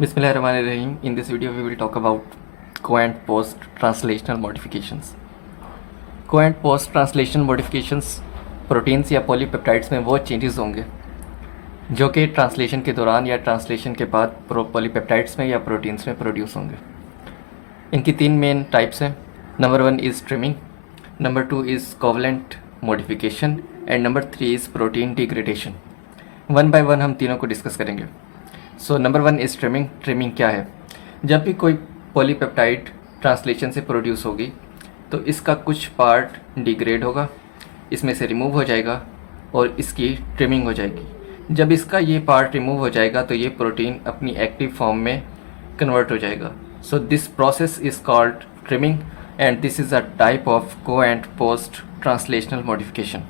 Bismillahirrahmanirrahim. In this video, we will talk about co and post translational modifications. को and post translation modifications proteins या polypeptides में वो changes होंगे जो कि ट्रांसलेशन के दौरान या ट्रांसलेशन के बाद पॉलीपेप्टाइड्स में या प्रोटीन्स में प्रोड्यूस होंगे। इनकी तीन मेन टाइप्स हैं। Number 1 is trimming, number 2 is covalent modification and number 3 is protein degradation. One by one हम तीनों को डिस्कस करेंगे। So number 1 is trimming. Trimming क्या है? जब भी कोई पॉलीपेप्टाइड ट्रांसलेशन से प्रोड्यूस होगी तो इसका कुछ पार्ट डिग्रेड होगा, इसमें से रिमूव हो जाएगा और इसकी ट्रिमिंग हो जाएगी। जब इसका ये पार्ट रिमूव हो जाएगा तो ये प्रोटीन अपनी एक्टिव फॉर्म में कन्वर्ट हो जाएगा। So this process is called trimming and this is a type of को एंड पोस्ट ट्रांसलेशनल मॉडिफिकेशन।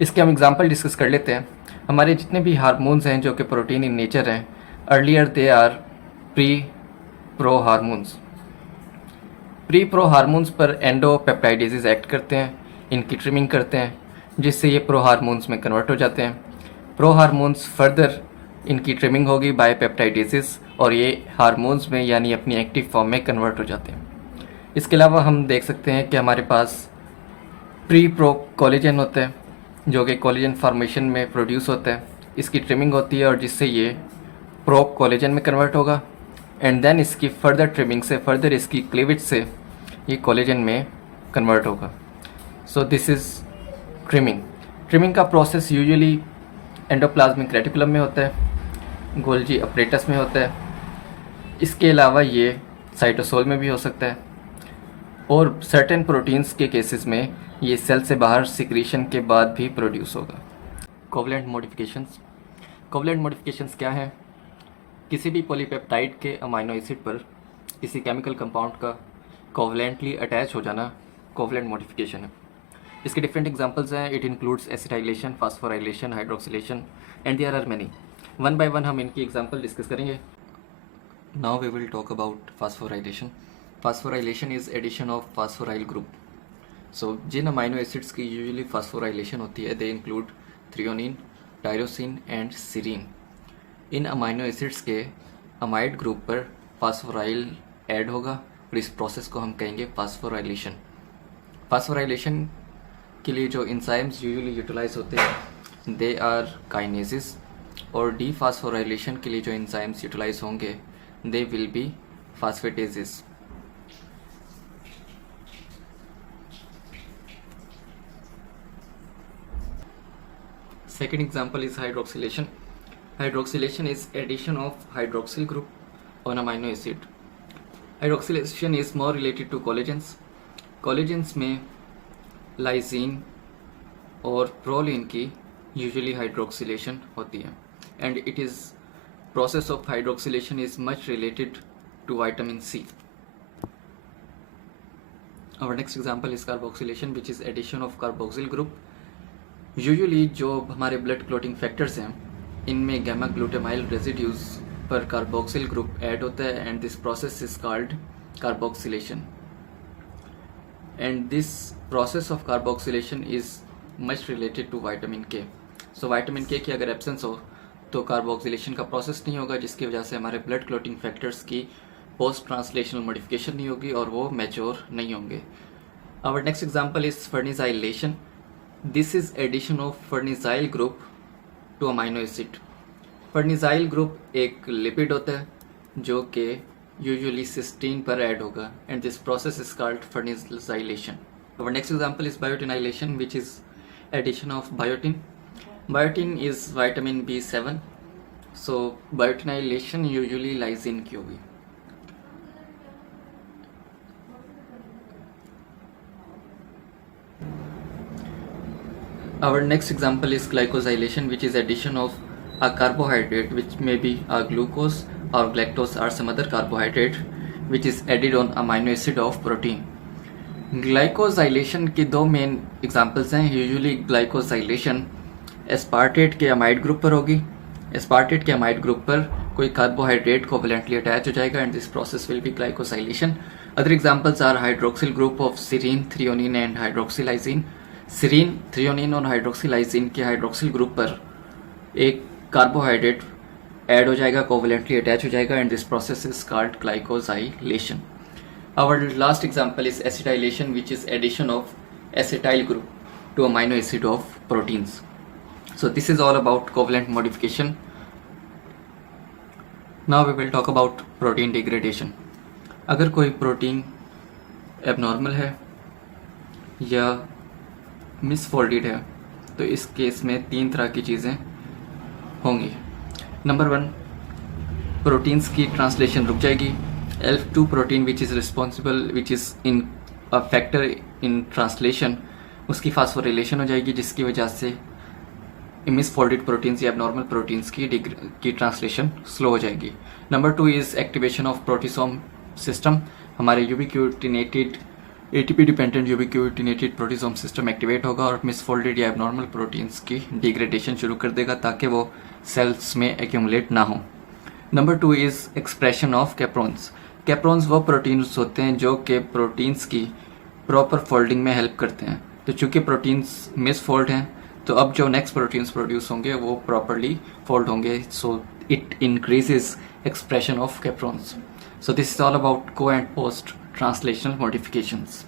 इसके हम एग्जांपल डिस्कस कर लेते हैं। हमारे जितने भी हार्मोन्स हैं जो कि प्रोटीन इन नेचर हैं, earlier they are pro hormones. Pro hormones पर एंडोपेप्टाइडेजेस एक्ट करते हैं, इनकी ट्रिमिंग करते हैं जिससे ये प्रो हार्मोन्स में कन्वर्ट हो जाते हैं। प्रो हार्मोन्स फर्दर इनकी ट्रिमिंग होगी बाय पेप्टाइडेजेस और ये हार्मोन्स में यानी अपनी एक्टिव फॉर्म में कन्वर्ट हो जाते हैं। इसके अलावा हम देख सकते हैं कि हमारे पास प्रो कोलेजन होता है जो कि कोलेजन फॉर्मेशन में प्रोड्यूस होता है। इसकी ट्रिमिंग होती है और जिससे ये प्रो कोलेजन में कन्वर्ट होगा एंड देन इसकी फर्दर ट्रिमिंग से, फर्दर इसकी क्लीवेज से ये कोलेजन में कन्वर्ट होगा। So this is trimming. Trimming का प्रोसेस यूजुअली एंडोप्लाज्मिक रेटिकुलम में होता है, गोल्जी अपरेटस में होता है। इसके अलावा ये साइटोसोल में भी हो सकता है और सर्टेन प्रोटीन्स के केसेस में ये सेल से बाहर सिक्रीशन के बाद भी प्रोड्यूस होगा। Covalent modifications. कोवलेंट मॉडिफिकेशंस क्या हैं? किसी भी पॉलीपेप्टाइड के अमाइनो एसिड पर किसी केमिकल कंपाउंड का कोवलेंटली अटैच हो जाना कोवलेंट मॉडिफिकेशन है। इसके डिफरेंट एग्जांपल्स हैं। It includes acetylation, phosphorylation, hydroxylation and there are many. One by one हम इनकी एग्जांपल डिस्कस करेंगे। Now we will talk about phosphorylation. Phosphorylation is addition of phosphoryl group. So जिन amino acids की usually phosphorylation होती है they include threonine, tyrosine and serine. इन amino acids के amide group पर फास्फोराइल ऐड होगा और इस प्रोसेस को हम कहेंगे फास्फोराइलेशन। फास्फोराइलेशन के लिए जो एंजाइम्स यूजुअली यूटिलाइज होते हैं दे आर काइनेसिस और डीफास्फोराइलेशन के लिए जो एंजाइम्स यूटिलाइज होंगे they will be phosphatases. Second example is hydroxylation. Hydroxylation is addition of hydroxyl group on amino acid. Hydroxylation is more related to collagens. Collagens में lysine और proline की usually hydroxylation होती है and it is process of hydroxylation is much related to vitamin C. Our next example is carboxylation which is addition of carboxyl group. Usually जो हमारे blood clotting factors हैं इनमें gamma glutamyl residues पर carboxyl group add होता है and this process is called carboxylation and this process of carboxylation is much related to vitamin K. So vitamin के की अगर एब्सेंस हो तो कार्बोक्सिलेशन का प्रोसेस नहीं होगा जिसकी वजह से हमारे ब्लड क्लोटिंग फैक्टर्स की पोस्ट ट्रांसलेशनल मॉडिफिकेशन नहीं होगी और वो मैच्योर नहीं होंगे। Our next example is farnesylation. This is addition of fernizyl group to amino acid. Fernizyl group एक लिपिड होता है जो कि यूजुअली सिस्टीन पर ऐड होगा and this process is called fernizylation. Our next example is biotinylation which is addition of biotin. Biotin is vitamin B7. So biotinylation usually lies in QV. Our next example is glycosylation which is addition of a carbohydrate which may be a glucose or galactose or some other carbohydrate which is added on amino acid of protein. Glycosylation के दो main examples हैं। Usually glycosylation aspartate के amide group पर होगी। Aspartate के amide group पर कोई carbohydrate covalently attach हो जाएगा and this process will be glycosylation. Other examples are hydroxyl group of serine, threonine and hydroxylysine. Serine, threonine और हाइड्रोक्सिलाइजिन के हाइड्रोक्सिल ग्रुप पर एक कार्बोहाइड्रेट ऐड हो जाएगा, कोवलेंटली अटैच हो जाएगा, and this process is called glycosylation. Our last example is acetylation, which is addition of acetyl group to amino acid of proteins. So this is all about covalent modification. Now we will talk about protein degradation. अगर कोई protein abnormal है या misfolded है तो इस case में 3 तरह की चीज़ें होंगी. नंबर 1, प्रोटीन्स की ट्रांसलेशन रुक जाएगी. L2 protein which is responsible, which is in a factor in translation, उसकी फास्फोरिलेशन हो जाएगी, जिसकी वजह से मिसफोल्डेड प्रोटीन्स या एबनॉर्मल प्रोटीन्स की ट्रांसलेशन स्लो हो जाएगी. Number 2 is activation of proteasome system. हमारे ubiquitinated ATP dependent ubiquitinated proteasome system activate होगा और मिसफोल्डेड या एबनॉर्मल प्रोटीन्स की डिग्रेडेशन शुरू कर देगा ताकि वो सेल्स में एक्यूमुलेट ना हो. Number 2 is expression of chaperones. Chaperones वो प्रोटीन्स होते हैं जो कि प्रोटीन्स की प्रॉपर फोल्डिंग में हेल्प करते हैं. तो चूंकि प्रोटीन्स मिसफोल्ड हैं तो अब जो नेक्स्ट प्रोटीन्स प्रोड्यूस होंगे वो प्रॉपरली फोल्ड होंगे. So it increases expression of chaperones. So this is all about co and post translational modifications.